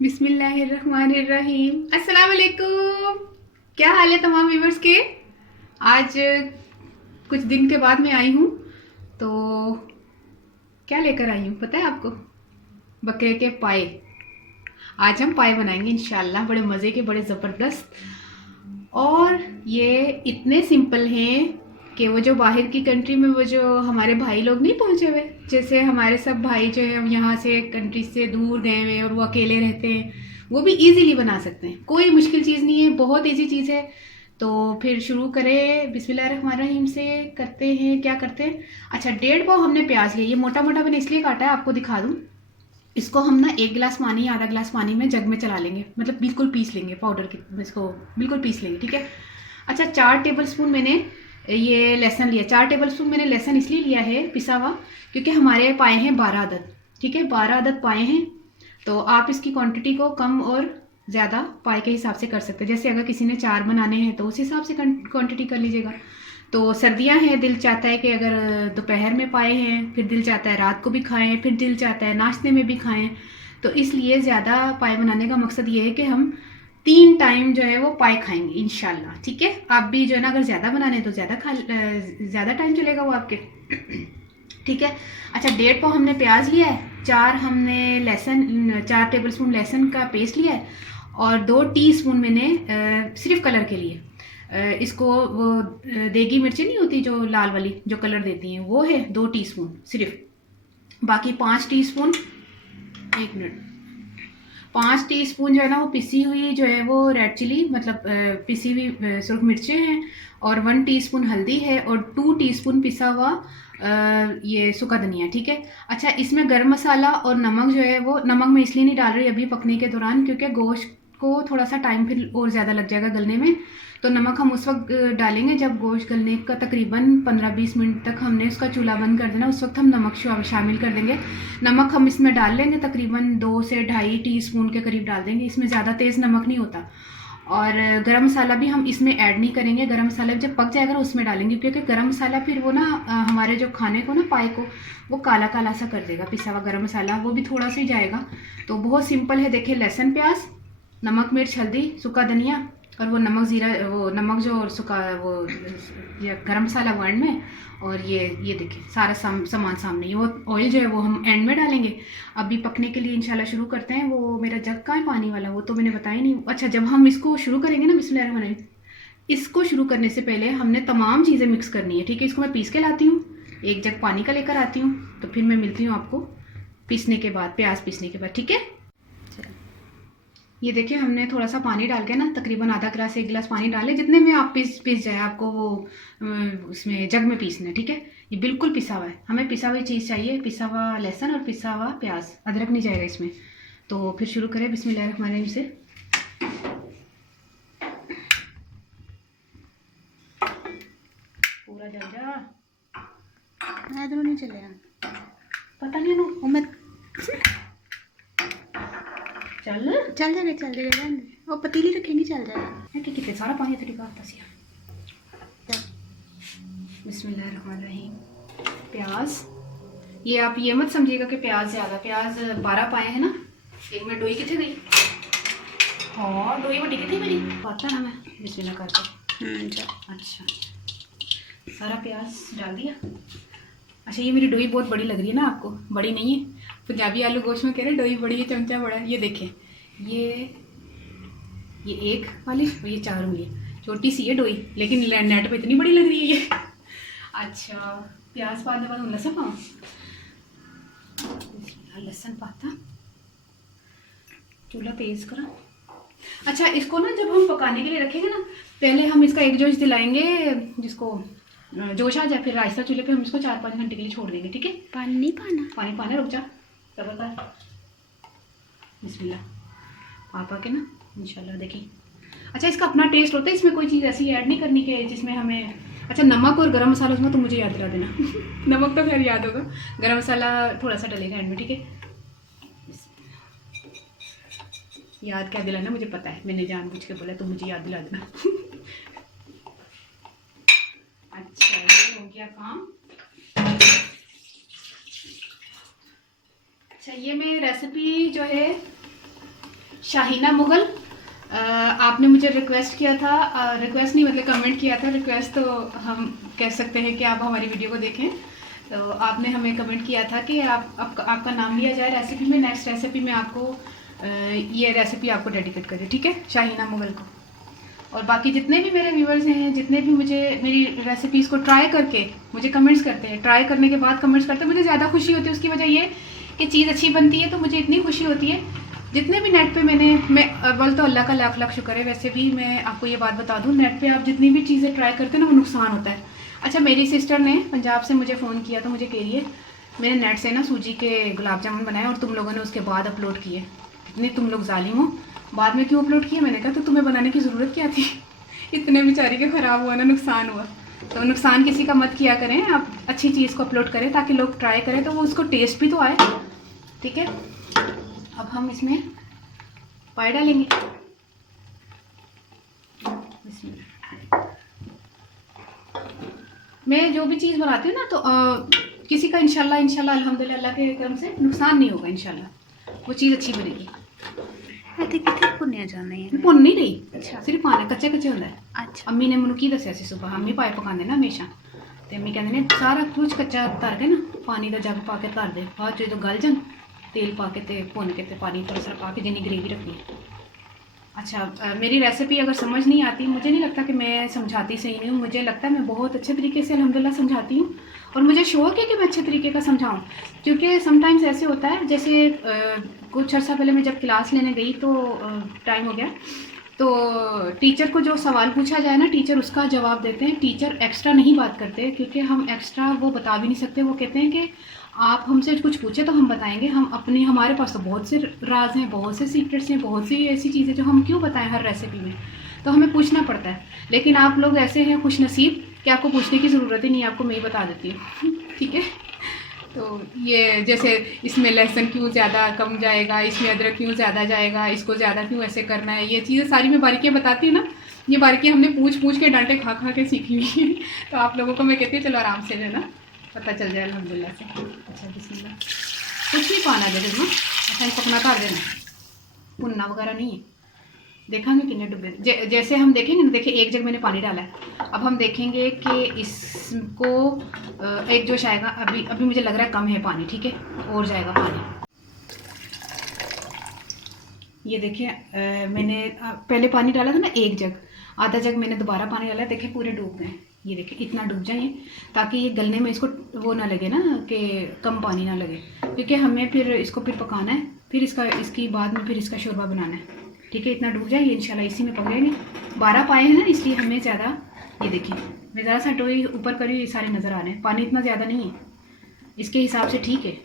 बिस्मिल्लाहिर्रहमानिर्रहीम। अस्सलाम वालेकुम। क्या हाल है तमाम व्यूवर्स के। आज कुछ दिन के बाद मैं आई हूँ तो क्या लेकर आई हूँ पता है आपको? बकरे के पाए। आज हम पाए बनाएंगे इंशाल्लाह, बड़े मज़े के, बड़े ज़बरदस्त। और ये इतने सिंपल हैं कि वो जो बाहर की कंट्री में वो जो हमारे भाई लोग नहीं पहुँचे हुए, जैसे हमारे सब भाई जो है यहाँ से कंट्री से दूर गए हुए हैं और वो अकेले रहते हैं, वो भी इजीली बना सकते हैं। कोई मुश्किल चीज़ नहीं है, बहुत इजी चीज़ है। तो फिर शुरू करें बिस्मिल्लाहिर्रहमानिर्रहीम से। करते हैं, क्या करते हैं। अच्छा, 1.5 पाव हमने प्याज लिया। ये मोटा मोटा मैंने इसलिए काटा है आपको दिखा दूँ। इसको हम ना 1 गिलास पानी, आधा गिलास पानी में जग में चला लेंगे, मतलब बिल्कुल पीस लेंगे पाउडर की, इसको बिल्कुल पीस लेंगे, ठीक है। अच्छा, 4 टेबल स्पून मैंने ये लहसुन लिया। 4 टेबल स्पून मैंने लहसुन इसलिए लिया है पिसा हुआ क्योंकि हमारे पाए हैं 12 अदद, ठीक है। 12 अदद पाए हैं, तो आप इसकी क्वांटिटी को कम और ज़्यादा पाए के हिसाब से कर सकते हैं। जैसे अगर किसी ने 4 बनाने हैं तो उस हिसाब से क्वांटिटी कर लीजिएगा। तो सर्दियां हैं, दिल चाहता है कि अगर दोपहर में पाए हैं, फिर दिल चाहता है रात को भी खाएं, फिर दिल चाहता है नाश्ते में भी खाएं। तो इसलिए ज़्यादा पाए बनाने का मकसद ये है कि हम 3 टाइम जो है वो पाए खाएंगे इंशाल्लाह, ठीक है। आप भी जो है ना, अगर ज़्यादा बनाने तो ज़्यादा टाइम चलेगा वो आपके, ठीक है। अच्छा, 1.5 पाव हमने प्याज लिया है, 4 हमने लहसुन, 4 टेबल स्पून लहसुन का पेस्ट लिया है, और 2 टीस्पून मैंने सिर्फ कलर के लिए इसको वो देगी मिर्ची नहीं होती जो लाल वाली जो कलर देती हैं, वो है 2 टीस्पून सिर्फ। बाकी 5 टीस्पून, 1 मिनट, 5 टीस्पून जो है ना वो पिसी हुई जो है वो रेड चिली, मतलब पिसी हुई सुर्ख मिर्चें हैं, और 1 टीस्पून हल्दी है, और 2 टीस्पून पिसा हुआ ये सूखा धनिया, ठीक है। अच्छा, इसमें गरम मसाला और नमक जो है वो, नमक मैं इसलिए नहीं डाल रही अभी पकने के दौरान क्योंकि गोश्त को थोड़ा सा टाइम फिर और ज़्यादा लग जाएगा गलने में। तो नमक हम उस वक्त डालेंगे जब गोश्त गलने का तकरीबन 15-20 मिनट तक हमने उसका चूल्हा बंद कर देना, उस वक्त हम नमक शामिल कर देंगे। नमक हम इसमें डाल लेंगे तकरीबन 2 से 2.5 टीस्पून के करीब डाल देंगे, इसमें ज़्यादा तेज़ नमक नहीं होता। और गरम मसाला भी हम इसमें ऐड नहीं करेंगे, गरम मसाला जब पक जाएगा ना उसमें डालेंगे, क्योंकि गरम मसाला फिर वो ना हमारे जो खाने को ना, पाए को वो काला काला सा कर देगा। पिसा हुआ गरम मसाला वो भी थोड़ा सा ही जाएगा। तो बहुत सिंपल है, देखिए, लहसुन, प्याज, नमक, मिर्च, हल्दी, सूखा धनिया, और वो नमक, ज़ीरा, वो नमक जो, और सूखा वो ये गरम मसाला वो एंड में, और ये देखिए सारा सामान सामने। वो ऑयल जो है वो हम एंड में डालेंगे। अभी पकने के लिए इंशाल्लाह शुरू करते हैं। वो मेरा जग कहाँ है पानी वाला, वो तो मैंने बताया नहीं। अच्छा, जब हम इसको शुरू करेंगे ना, बिस्मिल्लाहिर्रहमानिर्रहीम, इसको शुरू करने से पहले हमने तमाम चीज़ें मिक्स करनी है, ठीक है। इसको मैं पीस के लाती हूँ, 1 जग पानी का लेकर आती हूँ, तो फिर मैं मिलती हूँ आपको पीसने के बाद, प्याज पीसने के बाद, ठीक है। ये देखिए, हमने थोड़ा सा पानी डाल के ना, तकरीबन आधा गिलास से 1 गिलास पानी डाले, जितने में आप पीस जाए आपको वो उसमें जग में पीसना है, ठीक है। ये बिल्कुल पिसा हुआ है, हमें पिसा हुई चीज़ चाहिए, पिसा हुआ लहसुन और पिसा हुआ प्याज, अदरक नहीं जाएगा इसमें। तो फिर शुरू करें बिस्मिल्लाहिर्रहमानिर्रहीम से। पूरा जल जा, इधरों नहीं चलेगा, पता नहीं वो मैं चल चल जाएगा। वो पतीली रखेंगे, चल जाएगा। कितने सारा पानी तरीका आता सी। बिस्मिल्लाहिर्रहमानिर्रहीम। प्याज, ये आप ये मत समझिएगा कि प्याज ज़्यादा, प्याज 12 पाए हैं ना। एक मिनट, डोई कितने गई? हाँ, डोई बड़ी कितनी मेरी पता ना, मैं बिस्मिल्लाह करके। अच्छा, सारा प्याज डाल दिया। अच्छा, ये मेरी डोई बहुत बड़ी लग रही है ना आपको? बड़ी नहीं है, पंजाबी आलू गोश्त में कह रहे डोई बड़ी है, चमचा बड़ा है। ये देखें, ये 1 वाली और ये 4 उंगली, छोटी सी है डोई, लेकिन नेट पे इतनी बड़ी लग रही है ये। अच्छा, प्याज पाने बाद लहसुन पाओ, लहसुन पाता, चूल्हा तेज करा। अच्छा, इसको ना जब हम पकाने के लिए रखेंगे ना, पहले हम इसका एक जोश दिलाएंगे, जिसको जोश आ जाए, फिर आहिस्ता चूल्हे पे हम इसको 4-5 घंटे के लिए छोड़ देंगे, ठीक है। पानी नहीं पाना, पानी पाना, रुक जा, सब्र कर। बिस्मिल्लाह, पापा के ना इंशाल्लाह, देखिए। अच्छा, इसका अपना टेस्ट होता है, इसमें कोई चीज़ ऐसी ऐड नहीं करनी कि जिसमें हमें, अच्छा, नमक और गरम मसाला उसमें तो मुझे याद दिला देना। नमक तो खैर याद होगा, गरम मसाला थोड़ा सा डलेगा एंड में, ठीक है। याद क्या दिलाना मुझे पता है, मैंने जानबूझ के बोला, तो मुझे याद दिला देना। अच्छा, ये हो गया काम। अच्छा, ये मैं रेसिपी जो है शाहीना मुगल। आपने मुझे रिक्वेस्ट किया था, रिक्वेस्ट नहीं मतलब कमेंट किया था, रिक्वेस्ट तो हम कह सकते हैं कि आप हमारी वीडियो को देखें। तो आपने हमें कमेंट किया था कि आपका नाम लिया जाए रेसिपी में, नेक्स्ट रेसिपी में आपको ये रेसिपी आपको डेडिकेट करें, ठीक है, शाहीना मुगल को। और बाकी जितने भी मेरे व्यूअर्स हैं, जितने भी मुझे मेरी रेसिपीज़ को ट्राई करके मुझे कमेंट्स करते हैं, ट्राई करने के बाद कमेंट्स करते हैं, मुझे ज़्यादा खुशी होती है। उसकी वजह ये कि चीज़ अच्छी बनती है तो मुझे इतनी खुशी होती है। जितने भी नेट पे मैं अव्वल तो अल्लाह का लाख लाख शुक्र है, वैसे भी मैं आपको ये बात बता दूँ, नेट पे आप जितनी भी चीज़ें ट्राई करते हैं ना वो नुकसान होता है। अच्छा, मेरी सिस्टर ने पंजाब से मुझे फ़ोन किया तो मुझे कह रही है मैंने नेट से ना सूजी के गुलाब जामुन बनाए और तुम लोगों ने उसके बाद अपलोड किए, इतने तुम लोग जालिम हो, बाद में क्यों अपलोड किए? मैंने कहा तो तुम्हें बनाने की ज़रूरत क्या थी? इतने बेचारी के ख़राब हुआ ना, नुकसान हुआ। तो नुकसान किसी का मत किया करें, आप अच्छी चीज़ को अपलोड करें ताकि लोग ट्राई करें तो वो उसको टेस्ट भी तो आए, ठीक है। अब हम इसमें पाई डालेंगे। मैं जो भी चीज़ बनाती हूँ ना तो किसी का इंशाल्लाह अल्हम्दुलिल्लाह अल्लाह के करम से नुकसान नहीं होगा, इंशाल्लाह वो चीज़ अच्छी बनेगी। भुनिया जाना है, भुन नहीं रही, अच्छा सिर्फ पाना कच्चे कच्चे होंगे। अच्छा अम्मी ने मैनू की दसिया सी सुबह, अम्मी पाए पकाते ना हमेशा, तो अम्मी कहते ने सारा कुछ कच्चा धर के ना पानी का जग पा के धर दे, बाद जो गल जान तेल पा के ते भुन के ते पानी थोड़ा सा पा के जिन्नी ग्रेवी रखनी। अच्छा, मेरी रेसिपी अगर समझ नहीं आती, मुझे नहीं लगता कि मैं समझाती सही नहीं हूँ, मुझे लगता है मैं बहुत अच्छे तरीके से अल्हम्दुलिल्लाह समझाती हूँ और मुझे शौक है कि मैं अच्छे तरीके का समझाऊँ। क्योंकि समटाइम्स ऐसे होता है, जैसे कुछ अर्सा पहले मैं जब क्लास लेने गई तो टाइम हो गया, तो टीचर को जो सवाल पूछा जाए ना टीचर उसका जवाब देते हैं, टीचर एक्स्ट्रा नहीं बात करते क्योंकि हम एक्स्ट्रा वो बता भी नहीं सकते। वो कहते हैं कि आप हमसे कुछ पूछे तो हम बताएंगे, हम अपने हमारे पास तो बहुत से राज हैं, बहुत से सीक्रेट्स हैं, बहुत सी ऐसी चीज़ें जो हम क्यों बताएं हर रेसिपी में, तो हमें पूछना पड़ता है। लेकिन आप लोग ऐसे हैं खुश नसीब कि आपको पूछने की ज़रूरत ही नहीं है, आपको मैं ही बता देती हूँ, ठीक है। तो ये जैसे इसमें लहसुन क्यों ज़्यादा कम जाएगा, इसमें अदरक क्यों ज़्यादा जाएगा, इसको ज़्यादा क्यों ऐसे करना है, ये चीज़ें सारी मैं बारीकियाँ बताती हूँ ना, ये बारीकियाँ हमने पूछ के डांटे खा खा के सीखी हुई है। तो आप लोगों को मैं कहती हूँ चलो आराम से जो है ना पता चल जाए अल्हम्दुलिल्लाह से। अच्छा, बिस्मिल्लाह, कुछ नहीं पाना दे देना, अच्छा पकना कर देना, भुनना वगैरह नहीं है। देखेंगे कितने डुबे, जैसे हम देखेंगे ना, देखिए एक जग मैंने पानी डाला है, अब हम देखेंगे कि इसको एक जोश आएगा, अभी मुझे लग रहा है कम है पानी, ठीक है, और जाएगा पानी। ये देखिए मैंने पहले पानी डाला था ना एक जग, आधा जग मैंने दोबारा पानी डाला, देखिए पूरे डूब गए। ये देखिए इतना डूब जाए ताकि ये गलने में इसको वो ना लगे ना कि कम पानी ना लगे, क्योंकि हमें फिर इसको फिर पकाना है, फिर इसकी बाद में फिर इसका शोरबा बनाना है, ठीक है। इतना डूब जाए, इंशाल्लाह इसी में पक जाएंगे। 12 पाए हैं ना, इसलिए हमें ज़्यादा, ये देखिए मैं ज़रा सा टोई ऊपर करी, ये सारे नज़र आ रहे हैं, पानी इतना ज़्यादा नहीं है, इसके हिसाब से ठीक है,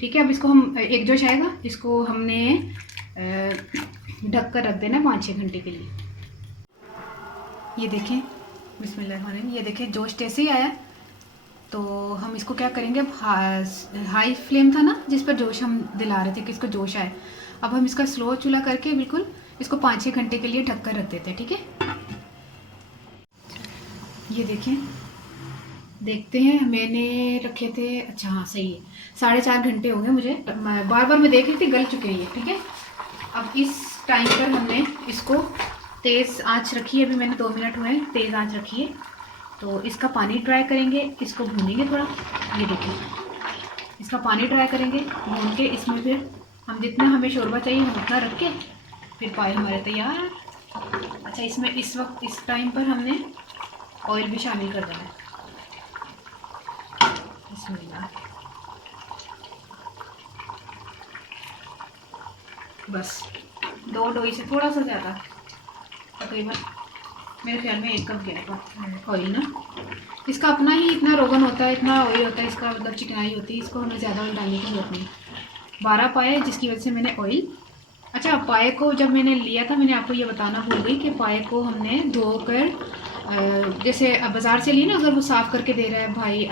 ठीक है। अब इसको हम एक जोश आएगा, इसको हमने ढक कर रख देना 5-6 घंटे के लिए। ये देखें बिस्मिल्लाह, ये देखें जोश जैसे ही आया तो हम इसको क्या करेंगे, अब हाई फ्लेम था ना जिस पर जोश हम दिला रहे थे कि इसको जोश आए, अब हम इसका स्लो चूल्हा करके बिल्कुल इसको 5-6 घंटे के लिए ढक कर रख देते हैं, ठीक है। ये देखें, देखते हैं, मैंने रखे थे, अच्छा हाँ सही है, 4.5 घंटे हो गए मुझे, बार बार मैं देख रही थी गल चुके हैं ये, ठीक है। अब इस टाइम पर हमने इसको तेज़ आंच रखी है, अभी मैंने 2 मिनट हुए हैं तेज़ आंच रखी है, तो इसका पानी ट्राई करेंगे, इसको भूनेंगे थोड़ा, ये देखिए इसका पानी ट्राई करेंगे भून के, इसमें फिर हम जितना हमें शोरबा चाहिए हम उतना रख के फिर पाए हमारे तैयार। अच्छा, इसमें इस वक्त इस टाइम पर हमने ऑयल भी शामिल कर देना है, बिस्मिल्लाह, बस 2 डोई से थोड़ा सा ज़्यादा, तकरीबन मेरे ख्याल में 1 कप गया ऑयल ना, इसका अपना ही इतना रोगन होता है, इतना ऑयल होता है इसका, मतलब चिकनाई होती है, इसको हमें ज़्यादा ऑयल डालने की जरूरत नहीं। 12 पाए जिसकी वजह से मैंने ऑयल, अच्छा पाए को जब मैंने लिया था मैंने आपको ये बताना भूल गई कि पाए को हमने धोकर, जैसे बाज़ार से लिए ना, अगर वो साफ़ करके दे रहा है भाई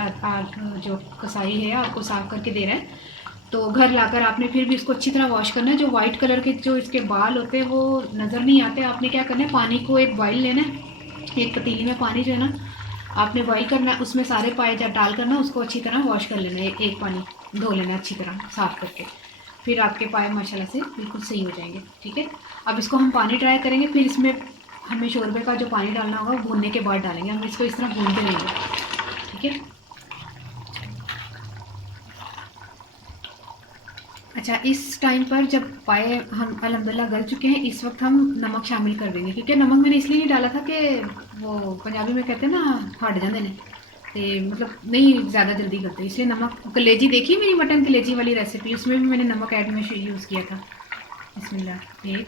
जो कसाई है आपको साफ़ करके दे रहा है, तो घर लाकर आपने फिर भी इसको अच्छी तरह वॉश करना है। जो वाइट कलर के जो इसके बाल होते हैं वो नज़र नहीं आते, आपने क्या करना है, पानी को एक बॉयल लेना है, एक पतीली में पानी जो है ना आपने बॉयल करना है, उसमें सारे पाए जब डाल कर ना उसको अच्छी तरह वॉश कर लेना है, एक पानी धो लेना अच्छी तरह साफ़ करके। फिर आपके पाए माशाल्लाह से बिल्कुल सही हो जाएंगे। ठीक है, अब इसको हम पानी ड्राई करेंगे, फिर इसमें हमें शोरबे का जो पानी डालना होगा वो भूनने के बाद डालेंगे। हम इसको इस तरह भूनते रहेंगे। ठीक है, अच्छा इस टाइम पर जब पाए हम अल्हम्दुलिल्लाह गल चुके हैं, इस वक्त हम नमक शामिल कर देंगे, क्योंकि नमक मैंने इसलिए नहीं डाला था कि वो पंजाबी में कहते हैं ना हट जाते हैं, तो मतलब नहीं ज़्यादा जल्दी करते, इसलिए नमक। कलेजी देखी मेरी मटन कलेजी वाली रेसिपी, उसमें भी मैंने नमक ऐड में यूज़ किया था। बिस्मिल्लाह, एक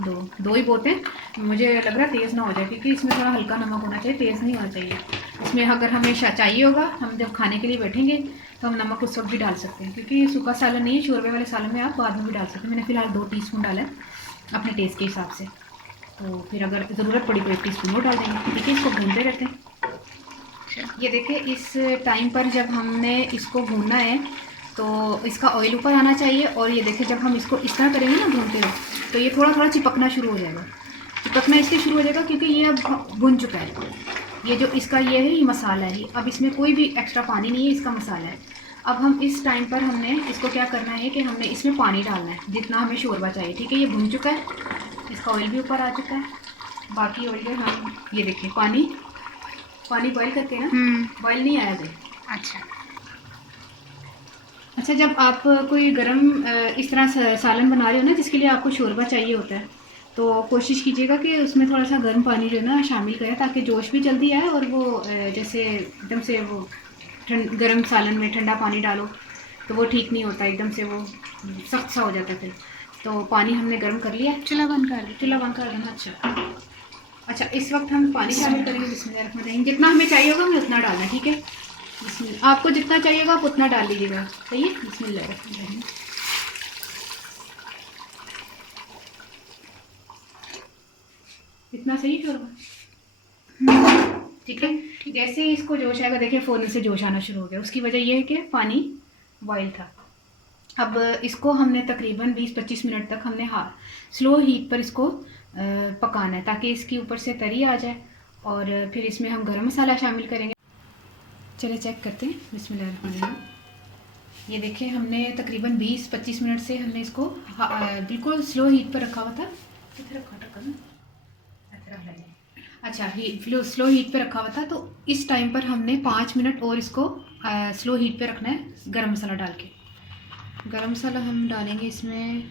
दो ही बहुत है, मुझे लग रहा है तेज़ ना हो जाए, क्योंकि इसमें थोड़ा हल्का नमक होना चाहिए, तेज़ नहीं होना चाहिए। इसमें अगर हमें चाहिए होगा, हम जब खाने के लिए बैठेंगे तो हम नमक उस वक्त भी डाल सकते हैं, क्योंकि सूखा सालन नहीं है, शोरबे वाले सालन में आप बाद में भी डाल सकते हैं। मैंने फ़िलहाल 2 टीस्पून डाला है अपने टेस्ट के हिसाब से, तो फिर अगर ज़रूरत पड़ी तो 1 टीस्पून और डाल देंगे। ठीक है, इसको भूनते रहते हैं। ये देखिए, इस टाइम पर जब हमने इसको भूनना है तो इसका ऑयल ऊपर आना चाहिए, और ये देखिए जब हम इसको इस तरह करेंगे ना भूनते हुए, तो ये थोड़ा थोड़ा चिपकना शुरू हो जाएगा। चिपकना इसलिए शुरू हो जाएगा क्योंकि ये अब भुन चुका है। ये जो इसका ये है, ये मसाला है, अब इसमें कोई भी एक्स्ट्रा पानी नहीं है, इसका मसाला है। अब हम इस टाइम पर हमने इसको क्या करना है कि हमने इसमें पानी डालना है जितना हमें शोरबा चाहिए। ठीक है, ये भुन चुका है, इसका ऑयल भी ऊपर आ चुका है, बाकी ऑयल हम ये देखिए पानी बॉयल करके ना, बॉयल नहीं आया जाए। अच्छा, जब आप कोई गरम इस तरह सालन बना रहे हो ना, जिसके लिए आपको शोरबा चाहिए होता है, तो कोशिश कीजिएगा कि उसमें थोड़ा सा गर्म पानी जो है ना शामिल करें, ताकि जोश भी जल्दी आए, और वो जैसे एकदम से वो गरम सालन में ठंडा पानी डालो तो वो ठीक नहीं होता, एकदम से वो सख्त सा हो जाता है। फिर तो पानी हमने गर्म कर लिया, चूल्हा बंद कर देना। अच्छा, इस वक्त हम पानी शामिल करेंगे। बिस्मिल्लाह, जितना हमें चाहिए होगा हमें उतना डालना। ठीक है, आपको जितना चाहिए होगा आप उतना डाल लीजिएगा। सही है, बिस्मिल्लाह। इतना सही शोरबा। ठीक है, जैसे ही इसको जोश आएगा, देखिए फ़ौरन से जोश आना शुरू हो गया, उसकी वजह यह है कि पानी बॉयल था। अब इसको हमने तकरीबन 20-25 मिनट तक हमने स्लो हीट पर इसको पकाना है, ताकि इसके ऊपर से तरी आ जाए, और फिर इसमें हम गरम मसाला शामिल करेंगे। चलिए चेक करते हैं। बिस्मिल्लाह, ये देखिए हमने तकरीबन 20-25 मिनट से हमने इसको बिल्कुल स्लो हीट पर रखा हुआ था। अच्छा, स्लो हीट पे रखा हुआ था, तो इस टाइम पर हमने 5 मिनट और इसको स्लो हीट पे रखना है गरम मसाला डाल के। गरम मसाला हम डालेंगे इसमें,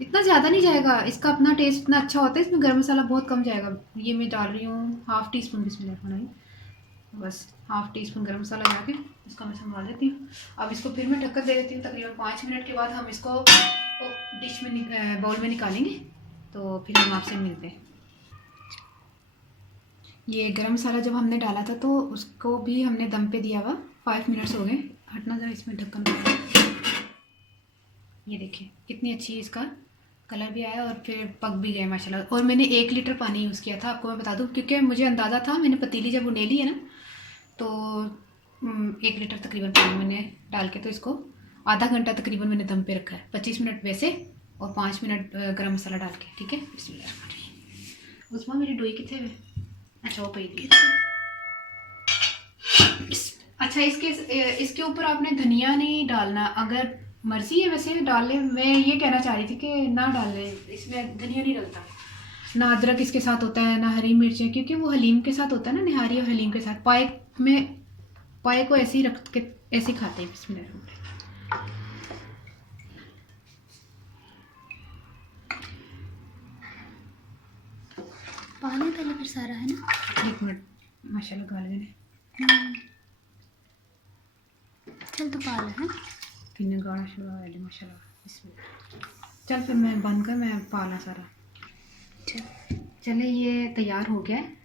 इतना ज़्यादा नहीं जाएगा, इसका अपना टेस्ट इतना अच्छा होता है, इसमें गरम मसाला बहुत कम जाएगा। ये मैं डाल रही हूँ ½ टीस्पून। बिस्मिल्लाह, बस ½ टीस्पून गरम मसाला डाल के इसको मैं संभाल देती हूँ। अब इसको फिर मैं ढक्कन दे देती हूँ। तकरीबन 5 मिनट के बाद हम इसको डिश में बाउल में निकालेंगे, तो फिर हम आपसे मिलते हैं। ये गरम मसाला जब हमने डाला था तो उसको भी हमने दम पे दिया हुआ, 5 मिनट्स हो गए। हटना ज़रा, इसमें ढक्कन। ये देखिए कितनी अच्छी इसका कलर भी आया, और फिर पक भी गए माशाल्लाह। और मैंने 1 लीटर पानी यूज़ किया था, आपको मैं बता दूं, क्योंकि मुझे अंदाज़ा था, मैंने पतीली जब उंडेली है ना, तो 1 लीटर तकरीबन पानी मैंने डाल के, तो इसको आधा घंटा तकरीबन मैंने दम पे रखा है, 25 मिनट वैसे और 5 मिनट गरम मसाला डाल के। ठीक है, बिस्मिल्लाह। उसमें मेरी डोई कितने हुए? अच्छा, वो पे दी। अच्छा, इसके ऊपर आपने धनिया नहीं डालना, अगर मर्जी है वैसे डाल ले। मैं ये कहना चाह रही थी कि ना डाल ले, इसमें धनिया नहीं डलता, ना अदरक इसके साथ होता है, ना हरी मिर्चें, क्योंकि वो हलीम के साथ होता है ना, निहारी और हलीम के साथ। पाए को ऐसे ही रख के ऐसे ही खाते हैं। बिस्मिल्लाह, पानी पहले फिर सारा है ना। 1 मिनट, माशाल्लाह गाल गए चल तो पाल है तीन गाढ़ा शुरू वाले माशाल्लाह। बिस्मिल्लाह, चल फिर मैं बंद कर, मैं पाला सारा। चले, ये तैयार हो गया है।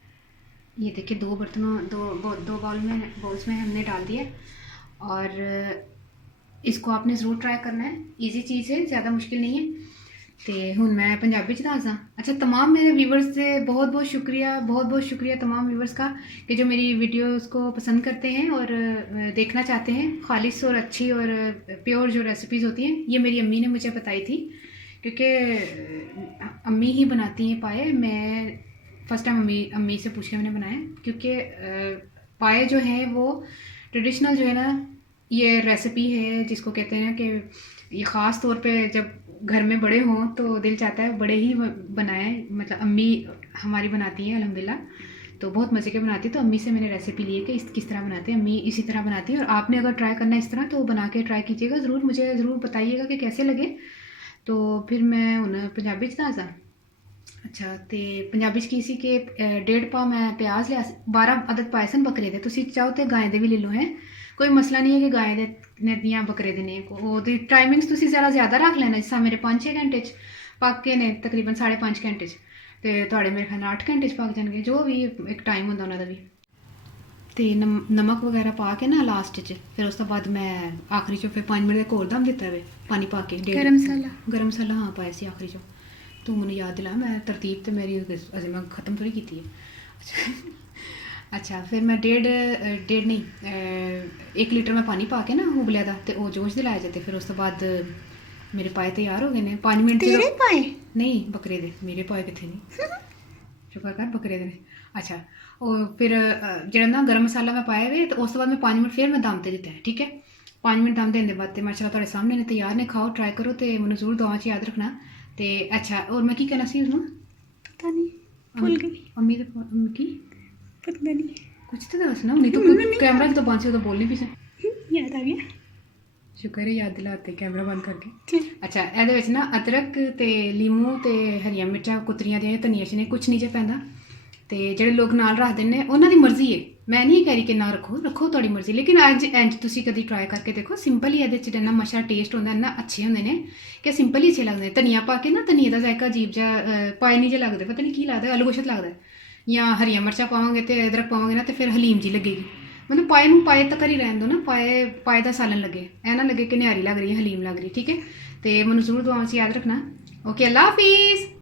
ये देखिए 2 बर्तनों दो बाउल्स में हमने डाल दिया, और इसको आपने ज़रूर ट्राई करना है। इजी चीज़ है, ज़्यादा मुश्किल नहीं है। तो हुण मैं पंजाबी च दसदा। अच्छा, तमाम मेरे व्यूवर्स से बहुत बहुत शुक्रिया तमाम व्यूवर्स का, कि जो मेरी वीडियोस को पसंद करते हैं और देखना चाहते हैं। खालिश और अच्छी और प्योर जो रेसिपीज़ होती हैं, ये मेरी अम्मी ने मुझे बताई थी, क्योंकि अम्मी ही बनाती हैं पाए। मैं फ़र्स्ट टाइम अम्मी से पूछ के मैंने बनाया, क्योंकि पाए जो हैं वो ट्रेडिशनल जो है ना, ये रेसिपी है जिसको कहते हैं कि ये ख़ास तौर पे जब घर में बड़े हों तो दिल चाहता है बड़े ही बनाएं। मतलब अम्मी हमारी बनाती हैं अल्हम्दुलिल्लाह, तो बहुत मज़े के बनाती है। तो अम्मी से मैंने रेसिपी ली है कि किस तरह बनाते हैं, अम्मी इसी तरह बनाती है। और आपने अगर ट्राई करना है इस तरह तो बना के ट्राई कीजिएगा ज़रूर, मुझे ज़रूर बताइएगा कि कैसे लगे। तो फिर मैं हूँ पंजाबी च दसदा। अच्छा तो पंजाबी च की सी कि 1.5 पाव मैं प्याज लिया, 12 अदद पाए सन बकरे दे, तुसी चाहो तो गाय दे भी ले लो है, कोई मसला नहीं है कि गाय दे ने या बकरे दे ने। ओह्दी टाइमिंग्स तुसी ज़रा ज़्यादा रख लेना, जिस मेरे 5-6 घंटे च पक्के ने, तकरीबन 5.5 घंटे च, ते तुहाड़े मेरे ख्याल 8 घंटे च पक जाएंगे, जो भी एक टाइम होंदा उन्हां दा भी। ते नमक वगैरह पा के ना लास्ट च, फिर उस तो बाद मैं आखिरी चो फिर 5 मिनट का कोल दम दिता वे पानी पा के। गरम मसाला हाँ पाया सी आखिरी चो। तू मैंने याद दिला, मैं तरतीब तो मेरी अजे मैं ख़त्म थोड़ी की है। अच्छा फिर मैं डेढ़ नहीं 1 लीटर में पानी पा के ना उबलिया था, तो वो जोश दिलाया जाते। फिर उस तो बाद मेरे पाए तैयार हो गए ने। 5 मिनट तेरे पाए नहीं बकरे दे, मेरे पाए कितने नहीं शुक्र कर बकरे दे ने। अच्छा और फिर जेड़ा ना गर्म मसाला मैं पाया वे, तो उस तो बाद मैं 5 मिनट फिर मैं दम ते दिता है। ठीक है 5 मिनट दम देने बाद माशाल्लाह तुहाडे सामने ने तैयार ने, खाओ ट्राई करो तो मैंने जरूर दुआ च याद रखना। तो अच्छा और मैं की कहना सी उसनू पता नहीं, भूल गई। अम्मी दे अम्मी की पता नहीं, कुछ तो दसना, नहीं तो कैमरा तो बंद से तो बोलनी भी से। याद आ गया। शुक्र है याद दिलाते कैमरा बंद करके। चल। अच्छा ਇਹਦੇ ਵਿੱਚ ਨਾ ਅਦਰਕ ਤੇ ਲੀਮੂ ਤੇ ਹਰੀਆਂ ਮਿਰਚਾਂ ਕੁਤਰੀਆਂ ਦੀਆਂ ਧਨੀਆ ਚ ਨੇ, ਕੁਛ ਨਹੀਂ ਜੇ ਪੈਂਦਾ। ਤੇ ਜਿਹੜੇ ਲੋਕ ਨਾਲ ਰੱਖਦੇ ਨੇ ਉਹਨਾਂ ਦੀ ਮਰਜ਼ੀ ਹੈ, ਮੈਂ ਨਹੀਂ ਕਹਿ ਰਹੀ ਕਿ ਨਾ ਰੱਖੋ ਤੁਹਾਡੀ ਮਰਜ਼ੀ, ਲੇਕਿਨ ਅੱਜ ਇੰਜ ਤੁਸੀਂ ਕਦੀ ਟਰਾਈ ਕਰਕੇ ਦੇਖੋ। ਸਿੰਪਲ ਹੀ ਇਹਦੇ ਚ ਇੰਨਾ ਮਸ਼ਾ ਟੇਸਟ ਹੁੰਦਾ, ਇੰਨਾ ਅੱਛੇ ਹੁੰਦੇ ਨੇ ਕਿ ਸਿੰਪਲ ਹੀ ਅੱਛੇ ਲੱਗਦੇ। ਧਨੀਆ ਪਾ ਕੇ ਨਾ, ਧਨੀਆ ਦਾ ਜ਼ਾਇਕਾ ਅਜੀਬ ਜਿਹਾ ਪਾਏ ਨਹੀਂ ਜੇ ਲੱਗਦੇ, ਪਤਾ ਨਹੀਂ ਕੀ ਲੱਗਦਾ, ਆਲੂ ਗੋਸ਼ਤ ਲੱਗਦਾ। ਜਾਂ ਹਰੀਆਂ ਮਿਰਚਾਂ ਪਾਵਾਂਗੇ ਤੇ ਅਦਰਕ ਪਾਵਾਂਗੇ ਨਾ, ਤੇ ਫਿਰ ਹਲੀਮ ਜੀ ਲੱਗੇਗੀ। मतलब पाए ਨੂੰ ਪਾਏ ਤੱਕ ਹੀ ਰਹਿਣ ਦੋ ਨਾ, ਪਾਏ ਦਾ ਸਾਲਨ ਲੱਗੇ, ਐ ਨਾ ਲੱਗੇ ਕਿ ਨਿਹਾਰੀ ਲੱਗ ਰਹੀ ਹੈ, ਹਲੀਮ ਲੱਗ ਰਹੀ। ਠੀਕ ਹੈ ਤੇ ਮੈਨੂੰ ਜ਼ਰੂਰ ਦੁਆਵਾਂ 'ਚ ਯਾਦ ਰੱਖਣਾ। ਓਕੇ ਅੱਲਾ ਹਾਫਿਜ਼।